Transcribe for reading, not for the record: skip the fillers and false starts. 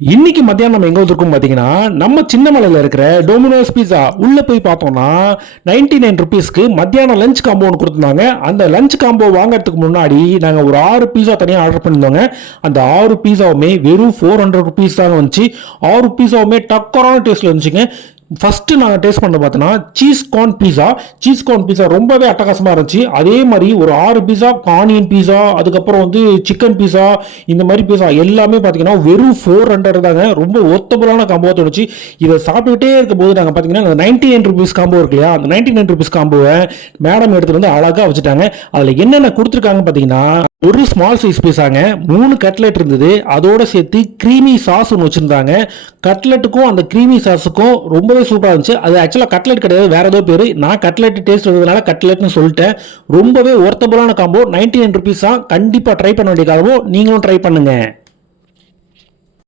இன்னைக்கு மத்தியானம் நம்ம எங்க வந்திருக்கோம் பாத்தீங்கன்னா நம்ம சின்னமலையில இருக்கிற டொமினோஸ் பீஸா உள்ள போய் பார்த்தோம்னா 99 ருபீஸ்க்கு மத்தியானம் லஞ்ச் காம்போ ஒன்று கொடுத்துருந்தாங்க. அந்த லஞ்ச் காம்போ வாங்கறதுக்கு முன்னாடி நாங்கள் ஒரு 6 பீஸா தனியாக ஆர்டர் பண்ணியிருந்தோங்க. அந்த 6 பீஸாவுமே வெறும் 400 ருபீஸ் தாங்க வந்துச்சு. 6 பீஸாவுமே டக்கரான டேஸ்ட்ல இருந்துச்சுங்க. ஃபர்ஸ்ட் நாங்கள் டேஸ்ட் பண்ண பார்த்தோன்னா சீஸ் கார்ன் பீஸா ரொம்பவே அட்டகாசமாக இருந்துச்சு. அதே மாதிரி ஒரு 6 பீஸா, ஆனியன் பீஸா, அதுக்கப்புறம் வந்து சிக்கன் பீஸா, இந்த மாதிரி பீஸா எல்லாமே பார்த்தீங்கன்னா வெறும் 400 தாங்க. ரொம்ப ஒர்த்தபுளான காம்போ தோணுச்சு. இதை சாப்பிட்டுக்கிட்டே இருக்கும்போது நாங்கள் பார்த்தீங்கன்னா 99 ருபீஸ் காம்போ இருக்கு இல்லையா, அந்த 99 ருபீஸ் காம்போவை மேடம் எடுத்துகிட்டு வந்து அழகாக வச்சுட்டாங்க. அதில் என்னென்ன கொடுத்துருக்காங்க பார்த்தீங்கன்னா ஒரு ஸ்மால் சைஸ் பீஸாங்க, 3 கட்லெட் இருந்தது, அதோட சேர்த்து க்ரீமி சாஸ் ஒன்று வச்சுருந்தாங்க. கட்லெட்டுக்கும் அந்த க்ரீமி சாஸுக்கும் ரொம்பவே சூப்பராக இருந்துச்சு. அது ஆக்சுவலாக கட்லெட் கிடையாது, வேற ஏதோ பேர். நான் கட்லெட் டேஸ்ட் இருந்ததுனால கட்லெட்னு சொல்லிட்டேன். ரொம்பவே ஒர்த்தபுளான காம்போ. 99 ருபீஸ் தான். கண்டிப்பாக ட்ரை பண்ண வேண்டிய காம்போ. நீங்களும் ட்ரை பண்ணுங்க.